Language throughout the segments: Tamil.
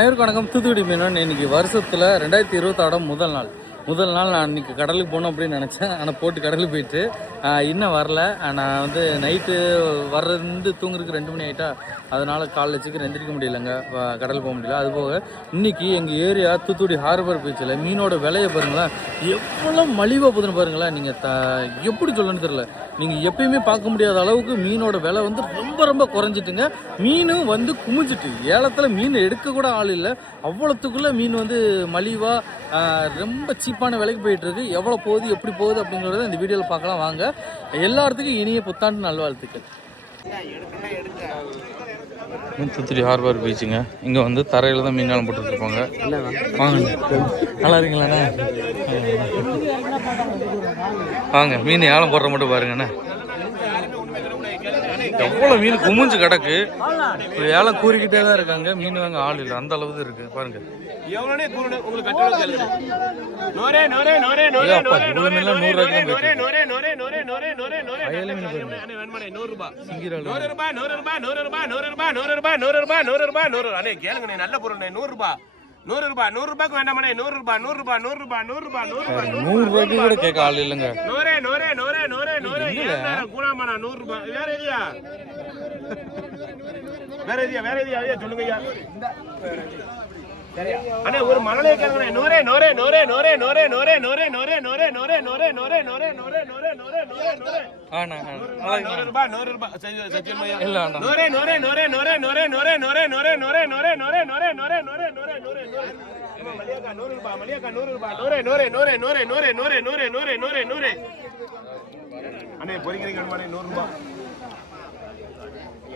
அனைவருக்கும் வணக்கம். தூத்துக்குடி மீனவன் இன்னைக்கு வருஷத்தில் ரெண்டாயிரத்தி இருபத்தாடம் முதல் நாள். முதல் நாள் நான் இன்னைக்கு கடலுக்கு போகணும் அப்படின்னு நினச்சேன். ஆனால் போட்டு கடலுக்கு போயிட்டு இன்னும் வரல. நான் வந்து நைட்டு வர்றது தூங்குறதுக்கு ரெண்டு மணி ஆகிட்டா அதனால் காலைல சீக்கிரம் எந்திரிக்க முடியலங்க. கடல் போக முடியல. அதுபோக இன்றைக்கி எங்கள் ஏரியா தூத்துக்குடி ஹார்பர் பீச்சில் மீனோட விலையை பாருங்களேன். எவ்வளோ மலிவாக போதுன்னு பாருங்களேன். நீங்கள் த எப்படி சொல்லணும்னு தெரில நீங்கள் எப்பயுமே பார்க்க முடியாத அளவுக்கு மீனோட விலை வந்து ரொம்ப ரொம்ப குறைஞ்சிட்டுங்க. மீனும் வந்து குமிஞ்சிட்டு. ஏலத்தில் மீன் எடுக்க கூட ஆள் இல்லை. அவ்வளோத்துக்குள்ளே மீன் வந்து மலிவாக ரொம்ப சீப்பான விலைக்கு போயிட்டுருக்கு. எவ்வளோ போகுது எப்படி போகுது அப்படிங்கிறத இந்த வீடியோவில் பார்க்கலாம். வாங்க. எல்லாத்துக்கும் இனிய புத்தாண்டு நல்வாழ்த்துக்கள். தூத்துக்குடி ஹார்பர் பீச்சுங்க இங்கே வந்து தரையில் தான் மீன் போட்டுட்டு இருப்பாங்க வாங்க. நல்லா இருக்கீங்களாண்ணே வாங்க. மீன் ஏலம் போடுற மட்டும் பாருங்கண்ணே எவ்வளோ மீன் குமிஞ்சு கிடக்கு ஏலம் கூறிக்கிட்டே தான் இருக்காங்க மீன் வாங்க ஆள் இல்லை அந்த அளவுக்கு இருக்கு பாருங்க நல்ல பொருள் நூறு ரூபாய் நூறு ரூபாய் நூறு ரூபாய்க்கு வேண்டாமண்ணே நூறு ரூபாய் நூறு ரூபாய் நூறு ரூபாய் நூறு ரூபாய் நூறு ரூபாய் நூறு ரூபாய்க்கு கூட கேட்க ஆள் இல்லைங்க. நூறே நூறே நூறே நூறே நூறே. கூடாமண்ணா நூறு ரூபாய் வேற எதியா? வேற எதியா? வேற எதியா? சொல்லுங்க ஐயா அண்ணே ஒரு மணலே கேளுங்கண்ணே நூறே நூறே நூறே நூறே நூறே நூறே நூறே நூறே நூறே நூறே நூறே நூறே நூறே நூறே நூறே நூறே நூறே நூறே ஆண்ணா நூறு ரூபாய் நூறு ரூபாய் சரி, சத்தியம் ஐயா. இல்ல வேண்டாம் நூறே நூறே நூறே நூறே நூறே நூறே நூறே நூறே நூறே நூறே நூறே நூறே நூறே நூறே நூறே நூறே நூறே அம்மா, மல்லிகாக்கா, நூறு ரூபாய் மல்லிகாக்கா, நூறு ரூபாய் நூறே நூறே நூறே நூறே நூறே நூறே நூறே நூறே நூறே நூறே அண்ணே பொறிக்கிறீங்க நூறு ரூபாய்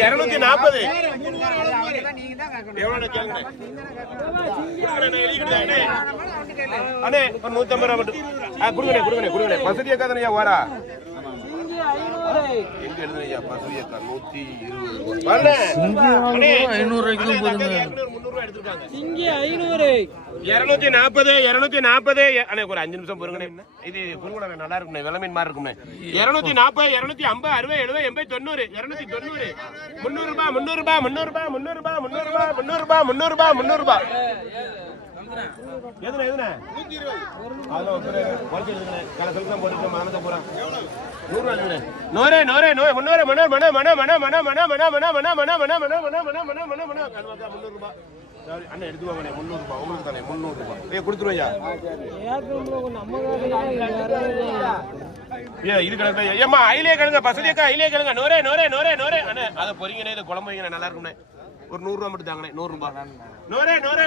இருநூத்தி நாற்பது அண்ணே ஒரு நூத்தி ஐம்பது ரூபா மட்டும். கொடுங்கண்ணே கொடுங்கண்ணே கொடுங்கண்ணே. வசதியாக்காதனையா எங்க எழுதுனையா பசுதியா நூத்தி இருபது. ஐநூறு ரூபாய்க்கு போதுங்க. இருநூத்தி நாற்பது இருநூத்தி நாற்பது அண்ணே ஒரு அஞ்சு நிமிஷம் பொறுங்கண்ணே. இது குறுங்குட நல்லா இருக்குண்ணே வெள்ள மீன் மாதிரி இருக்குண்ணே இருநூத்தி நாற்பது இருநூத்தி ஐம்பது அறுபது எழுபது எண்பது தொண்ணூறு. இருநூத்தி தொண்ணூறு முந்நூறு ரூபாய் முந்நூறு ரூபாய் முந்நூறு ரூபாய் முந்நூறு ரூபாய். முந்நூறு ரூபாய் முந்நூறு முந்நூறு ரூபாய் முந்நூறு ரூபாய் எதுண்ணே அதில் ஒரு குறைச்சி எழுதுண்ணே கலை சொல்லிட்டு போட்டுட்டு மானத்தை போகிறேன் நூறு ரூபாய் எழுதுண்ணே நோரே நூறு நூறு முந்நூறு மன மன மன மன மன மன மன மன மன மன மன மன மன மன மன மன மணி அண்ணா எடுத்துவாங்கண்ணே முந்நூறு ரூபாய் உங்களுக்கு தானே ஏ கொடுத்துருவையா ஏ இது கணக்கு ஏம்மா ஐலே கணங்க பசதியக்கா ஐலே கணங்க நோரே நோரே நோரே நூறே அண்ணே அதை பொறிங்கண்ணே இது குழம்பு வைங்கண்ணே நல்லா இருக்கும்ண்ணே ஒரு நூறு ரூபா மட்டும் தாங்கண்ணே நூறு நோரே நோரே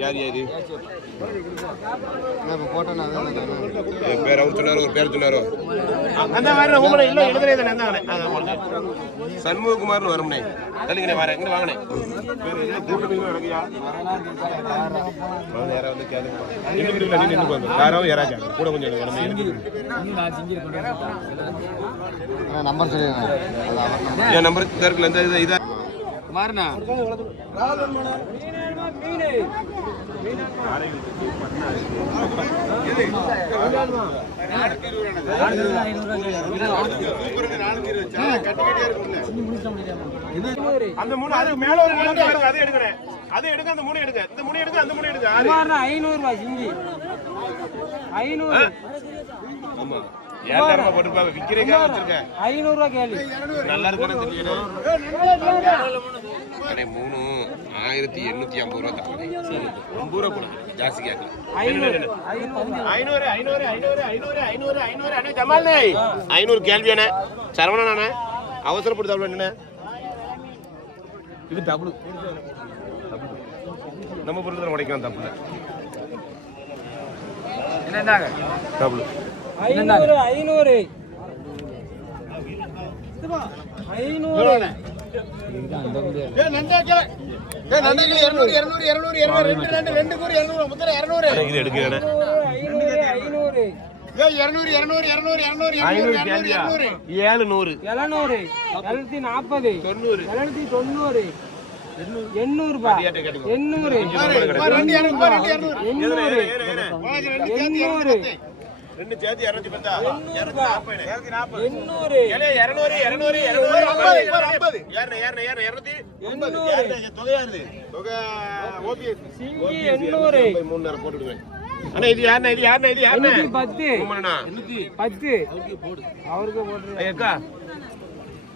யார் யார்? என் பேர் அவர் சொன்னார் ஒரு பேர் சொன்னாரோ? சண்முககுமார்னு வரும்னே. தள்ளிங்கண்ணே வரேன் இங்கே கூட கொஞ்சம் நம்பர் அந்த மூணு அதுக்கு மேல ஒரு மூணு எடுக்கிறேன் அது எடுக்க அந்த மூணு எடுக்க இந்த மூணு எடுக்க அந்த மூணு எடுக்க ஐநூறு ரூபாய் சிந்தி ஐநூறு ஆமா. ஏழாயிரம் போட்டுப்பா கேள்வி நல்லா இருக்கணும் அண்ணே மூணு. ஆயிரத்தி எண்ணூற்றி ஐம்பது ரூபா தப்பாங்க ஒம்பது ரூபா போடுங்க ஜாஸ்தி கேட்கல ஐநூறு. ஐநூறு ஐநூறு ஐநூறு ஐநூறு ஐநூறு ஐநூறு கேள்வி அண்ணே. சரவணன் அண்ணே. அவசரப்படுத்தாப்ல என்ன இது டபுள். நம்ம பொருள் உடைக்கலாம் தப்பு டபுள். ஐநூறு ஐநூறு. ஐநூறு நாற்பது தொண்ணூறு. தொண்ணூறு. எண்ணூறுபா எண்ணூறு எண்ணூறு. எண்ணூறு. ரெண்டு சேர்த்து இரநூத்தி பத்தா? இரநூத்தி நாற்பது இரநூத்தி நாற்பது எண்ணூறு. ஏலே, இருநூறு, இருநூறு, இருநூறு, ஐம்பது, இருநூறு. ஏறுனே, ஏறுனே, ஏறுனே, இருநூத்தி? தொகை. சிங்கி OPS எண்ணூறு. மூணு நேரம் போட்டு விடுவேன். அண்ணா, இது யாருண்ணே, இது யாருண்ணே, இது யாருண்ணே? பத்து. பத்து. அவருக்கு போட்டு அக்கா.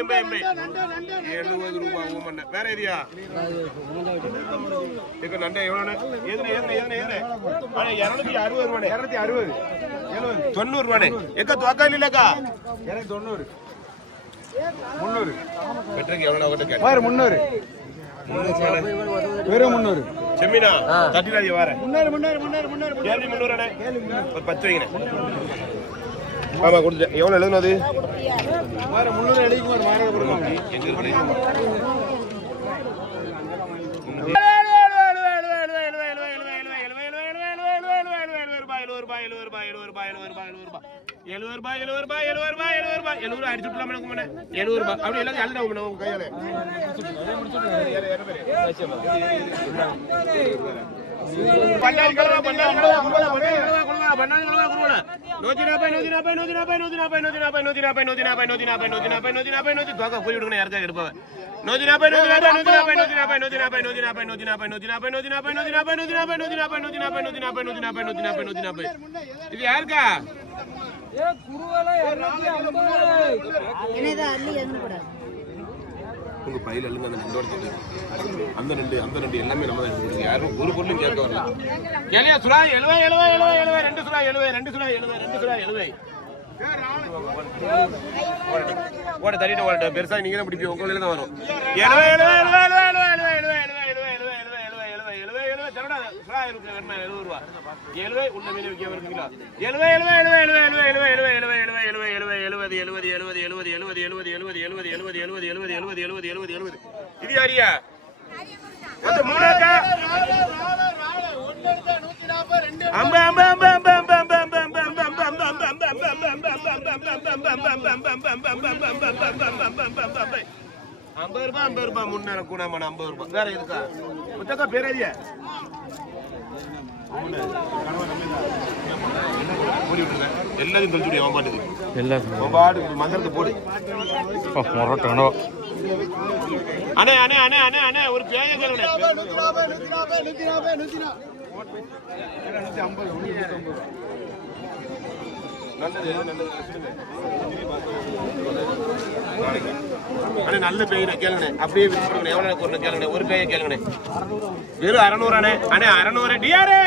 எண்பது எண்பது எழுபது ரூபாய் உங்க மண்ண வேற ஏரியா இருக்கு நண்டை எவ்வளோண்ணே எதுனே எதுனே எதுனே அறுபது ரூபாண்ணே இரநூத்தி அறுபது. எழுபது. தொண்ணூறு ரூபாண்ணே எக்கா துவக்கா இல்லைக்கா இரநூத்தி தொண்ணூறு. முந்நூறு. பெட்ருக்கு எவ்வளோ முந்நூறு. வெறும் முந்நூறு. செம்மீனா தட்டிடாதீங்க வார முந்நூறு முந்நூறு முந்நூறு முந்நூறு முந்நூறு. பத்து வைங்க. ஆமாம் கொடுத்துட்டேன் எவ்வளோ எழுதுனது? எழுபது ரூபாய் எழுபது ரூபாய் எழுபது ரூபாய் எழுபது ரூபாய் எழுபது ரூபாய் அடிச்சுட்டுலாம் ரூபாய் முன்னே எழுபது ரூபாய் அப்படி எல்லாம் எழுத உங்க ரூபாய் பல்லாயிரம் பல்லாயிரம் இது யாருக்கா ஏ குருவலை 250 உங்கள் பயில் அழுங்க அந்த நண்டோட சொல்லி அந்த ரெண்டு அந்த ரெண்டு எல்லாமே நம்ம தான் எடுத்துக்கிட்டு யாரும் ஒரு பொருளும் கேட்க வரல. கேளியா சுறா எழுவை எழுவை எழுவை எழுவை. ரெண்டு சுறா எழுவை ரெண்டு சுறா எழுவை ரெண்டு சுறா எழுவை. ஓட தள்ளிட்டு ஓட பெருசா நீங்க தான் பிடிப்பீங்க உங்களே தான் வரும். எழுவை எழுவை எழுவை எழுவை. தரடா சுறா இருக்கு எழுபது ரூபா எழுவை உள்ள மீன் விற்க வருவீங்களா எழுவை எழுவை எழுவை எழுவை எழுவை எழுவை எழுவை எழுவை எழுவை எழுவை எழுவை எழுபது எழுவது எழுவது எழுவது எழுவது எழுவது எழுவது எழுவது எழுவது எழுவது எழுவது எழுவது எழுவது எழுபது இது யாரியா மூணாக்கா அம்ப அம்ப அம்ப அம்ப அம்ப அம்ப அம்ப அம்ப அம்ப அம்ப அம்ப அம்ப அம்ப ஐம்பது ரூபாய் ஐம்பது ரூபாய் முன்னேற கூட ஐம்பது ரூபாய். வேற இருக்கா புத்தக்கா எல்லாத்தையும் தொழிச்சுடைய அவன்பாட்டு எல்லாத்தையும் அவன்பாடு மந்திரத்தை போடு முரட்டணும் அண்ணே அண்ணே அண்ணே அண்ணே அண்ணே ஒரு பேய கேளுங்க நூத்தி ஐம்பது நல்லது நல்லது அண்ணே நல்ல பேயின கேளுங்கண்ணே. அப்படியே விட்டுருங்க எவ்வளவு ஒரு கேளுங்க ஒரு பேய கேளுங்கண்ணே. வெறும் அறநூறு அண்ணே. அண்ணே அறநூறு. டிஆர்ஏ!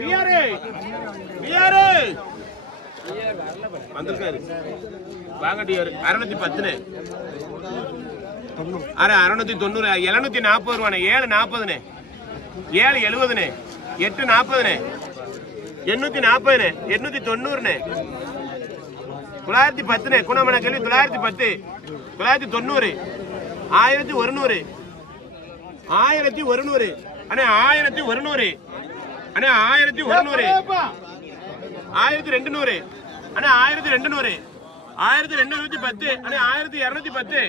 டிஆர்ஏ! டிஆர்ஏ! வந்திருக்காரு. வாங்க டிஆர் அறுநூத்தி பத்துனே அரை அறுநூத்தி தொண்ணூறு. எழுநூத்தி நாற்பது ரூபாண்ணே. ஏழு நாற்பதுண்ணே. ஏழு எழுபதுண்ணே. எட்டு நாற்பதுண்ணே. எண்ணூத்தி நாற்பதுண்ணே எண்ணூத்தி தொண்ணூறுண்ணே தொள்ளாயிரத்தி பத்துண்ணே குணமன கல்வி தொள்ளாயிரத்தி பத்து. தொள்ளாயிரத்தி தொண்ணூறு ஆயிரத்தி ஒருநூறு. ஆயிரத்தி ஒருநூறு. அண்ணே ஆயிரத்தி ஒருநூறு. அண்ணே ஆயிரத்தி ஒருநூறு. ஆயிரத்தி ரெண்டு நூறு அண்ணா ஆயிரத்தி ரெண்டு நூறு ஆயிரத்தி ரெண்டு நூத்தி பத்து. அண்ணே ஆயிரத்தி இரநூத்தி பத்து.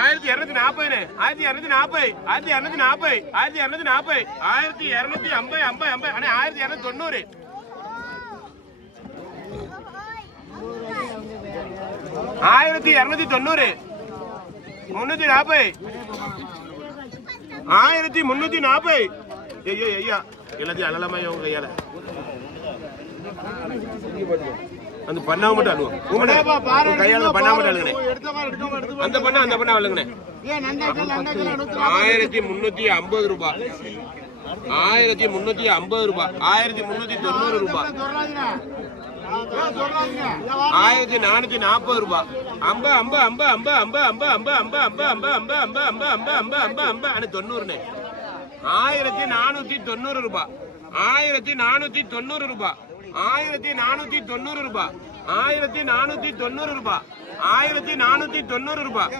ஆயிரத்தி இருநூத்தி நாற்பதுனு ஆயிரத்தி இரநூத்தி நாற்பது. ஆயிரத்தி இரநூத்தி நாற்பது. ஆயிரத்தி இரநூத்தி நாற்பது. ஆயிரத்தி இரநூத்தி ஐம்பது ஐம்பது ஐம்பது. அண்ணா ஆயிரத்தி இரநூத்தி தொண்ணூறு. ஆயிரத்தி இருநூத்தி தொண்ணூறு. முன்னூத்தி நாற்பது ஆயிரத்தி முன்னூத்தி நாற்பது ஐயோ ஐயா. எல்லாத்தையும் அழலமாய் உங்க கையால? அந்த பண்ணாம மட்டும் அழுவோம் கையால பண்ணாம மட்டும் அழுகுனே. அந்த பண்ணா அந்த பண்ணா அழுகுனே. ஆயிரத்தி முன்னூத்தி ஐம்பது ரூபாய் ஆயிரத்தி முன்னூத்தி ஐம்பது ரூபாய் ஆயிரத்தி முன்னூத்தி தொண்ணூறு ரூபாய் ஆயிரத்தி நானூத்தி நாற்பது ரூபாய் அம்ப அம்ப அம்ப அம்ப அம்ப அம்ப அம்ப அம்ப அம்ப அம்ப அம்ப அம்ப அம்ப அம்ப அம்ப அம்ப அம்ப அனு தொண்ணூறுண்ணே ஆயிரத்தி நானூத்தி தொண்ணூறு ரூபாய் ஆயிரத்தி நானூத்தி தொண்ணூறு ரூபாய் ஆயிரத்தி நானூத்தி தொண்ணூறு ரூபாய் ஆயிரத்தி நானூத்தி தொண்ணூறு ரூபாய் ஆயிரத்தி நானூத்தி தொண்ணூறு ரூபாய்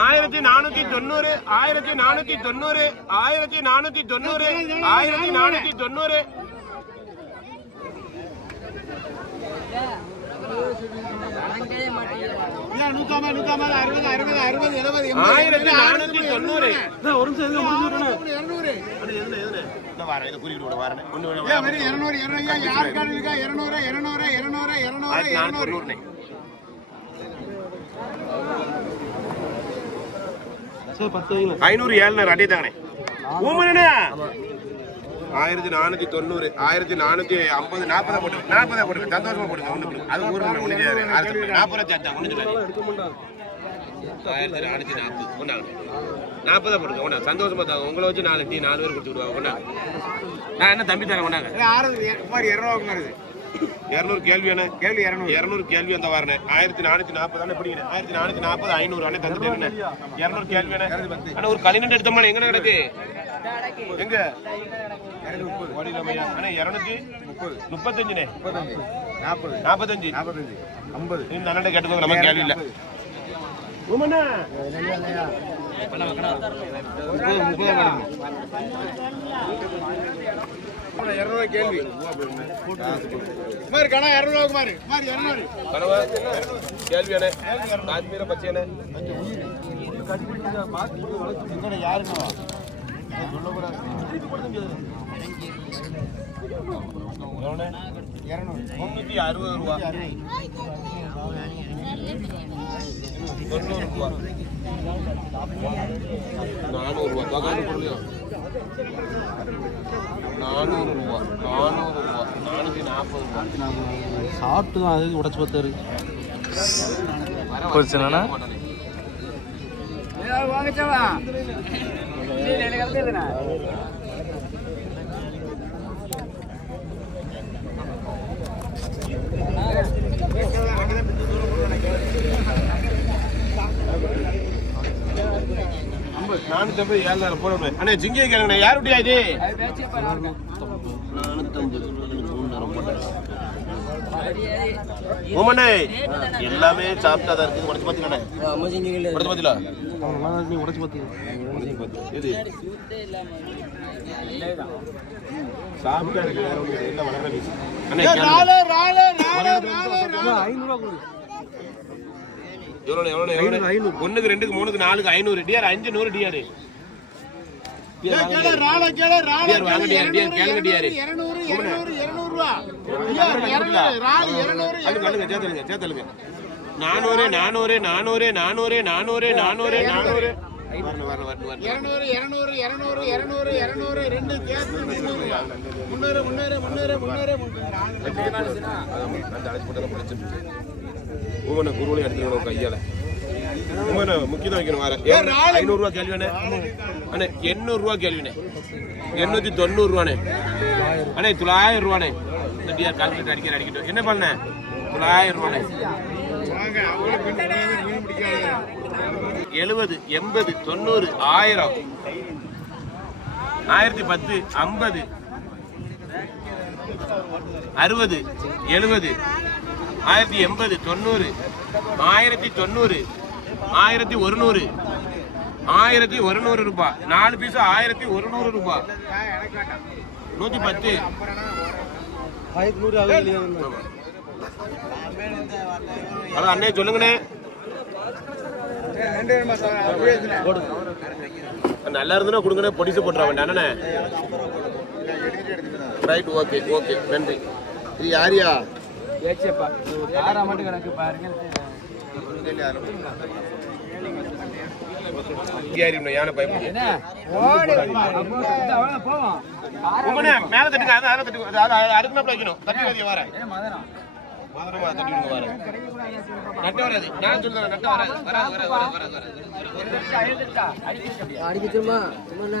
ஆயிரத்தி நானூத்தி தொண்ணூறு ஆயிரத்தி நானூத்தி தொண்ணூறு ஆயிரத்தி நானூத்தி தொண்ணூறு ஆயிரத்தி நானூத்தி தொண்ணூறு ஆயிரத்தி நானூத்தி தொண்ணூறு. ஒரு ஐநூறு ஏழுநூறு அடி தாங்கண்ணே ஊமனே ஆயிரத்தி நானூத்தி தொண்ணூறு ஆயிரத்தி நானூத்தி ஐம்பது நாற்பதா போட்டு நாற்பதா போட்டு சந்தோஷமா போடுங்க ஒண்ணு போடுங்க அது ஊர் ஒண்ணு செய்யாது நாற்பதா சேர்த்தா ஒண்ணு ஆயிரத்தி நானூத்தி நாற்பது ஒண்ணாங்க நாற்பதா போடுங்க ஒண்ணா சந்தோஷமா தாங்க உங்களை வச்சு நாலு டீ நாலு பேர் கொடுத்து விடுவாங்க. ஒண்ணா நான் என்ன தம்பி தரேன் ஒண்ணாங்க இரநூறு கேள்வி என்ன கேள்வி இரநூறு. இரநூறு கேள்வி அந்த வரனே ஆயிரத்தி நானூத்தி நாற்பது தானே பிடிக்கிறேன் ஆயிரத்தி நானூத்தி நாற்பது ஐநூறு அண்ணே தந்துட்டேன் இரநூறு கேள்வி. என்ன அண்ணா. ஒரு கலினட் எடுத்தோம்னா எங்க கிடக்கு? எங்க? அண்ணா இரநூத்தி முப்பத்தஞ்சுண்ணே. நாற்பத்தஞ்சு. ஐம்பது. இந்த அண்ணன் கேட்டுக்கோங்க நம்ம கேள்வி இல்ல. உமண்ணா. இரநூறுவா கேள்வி. மாதிரி கணா இரநூறுவாக்கு மாதிரி மாதிரி இரநூறு. கனவா கேள்வி அண்ணே காஷ்மீர பச்சை அண்ணே யாருங்கண்ணா சொல்லக்கூடாது நானூறு ரூபா நானூறு ரூபா. நாற்பது சாப்பிட்டு தான் அதுக்கு உடச்சு பார்த்தாரு. போச்சுண்ணா நானூத்தி ஐம்பது ஏழாயிரம் அண்ணே ஜிங்கிய கேளுங்கண்ணே யாருடைய இது? ஓமண்ணே எல்லாமே சாப்பிட்டா தான் இருக்குது. உடச்சு பார்த்துக்கண்ணே. உடச்சு பார்த்தீங்களா நீ உடச்சு பார்த்து இது சாப்பிட்டா இருக்கு ஐநூறுவா எவ்வளோ எவ்வளோ எவ்வளோ ஒண்ணுக்கு ரெண்டுக்கு மூணுக்கு நாலுக்கு ஐநூறு. டிஆர் அஞ்சு நூறு டிஆர். நானூறு நானூறு நானூறு நானூறு நானூறு நானூறு நானூறு. இருநூறு இருநூறு இருநூறு இருநூறு இருநூறு ரெண்டு சேர்த்து முந்நூறு முந்நூறு முந்நூறு முந்நூறு முந்நூறு. உமனை அழைச்சி எடுத்துக்கணும் கையால. உங்களை முக்கியம் வைக்கணும் வேற ஐநூறுரூவா கேள்விண்ணே அண்ணே? எண்ணூறுரூவா கேள்விண்ணே எண்ணூற்றி தொண்ணூறுரூவாண்ணே அண்ணே. தொள்ளாயிரம் ரூபாண்ணே இந்த டிஆர் கால்குலேட்டர் அடிக்கிற அடிக்கட்டும். என்ன பண்ண? தொள்ளாயிரம் ரூபாண்ணே எழுபது எண்பது தொண்ணூறு ஆயிரம். ஆயிரத்தி பத்து ஐம்பது. அறுபது எழுபது. ஆயிரத்தி எண்பது தொண்ணூறு. ஆயிரத்தி தொண்ணூறு. ஆயிரத்தி ஒருநூறு. ஆயிரத்தி ஒருநூறு ரூபாய் நாலு பீஸ் ஆயிரத்தி ஒருநூறு ரூபாய் நூத்தி பத்து. ஹலோ அண்ணே சொல்லுங்கண்ணே. நல்லா இருந்ததுன்னா கொடுங்கண்ணே. பொடிசு போட்டுருவாங்க அண்ணனே ரைட் ஓகே ஓகே நன்றி. இது யாரியா ஏச்சப்பா ஆறா மட்டும் கணக்கு பாருங்க. என்ன? மேல தட்டுங்க அதை அதை தட்டுங்க அது- அது அடுக்குனா வைக்கணும். தட்டி வரைய வரேன். மதுரமா தட்டி விடுங்க வரேன். நட்ட வராது. நான் சொல்றேன் நட்ட வராது. வராது வராது வராது வராது அடிக்க சும்மா சும்மா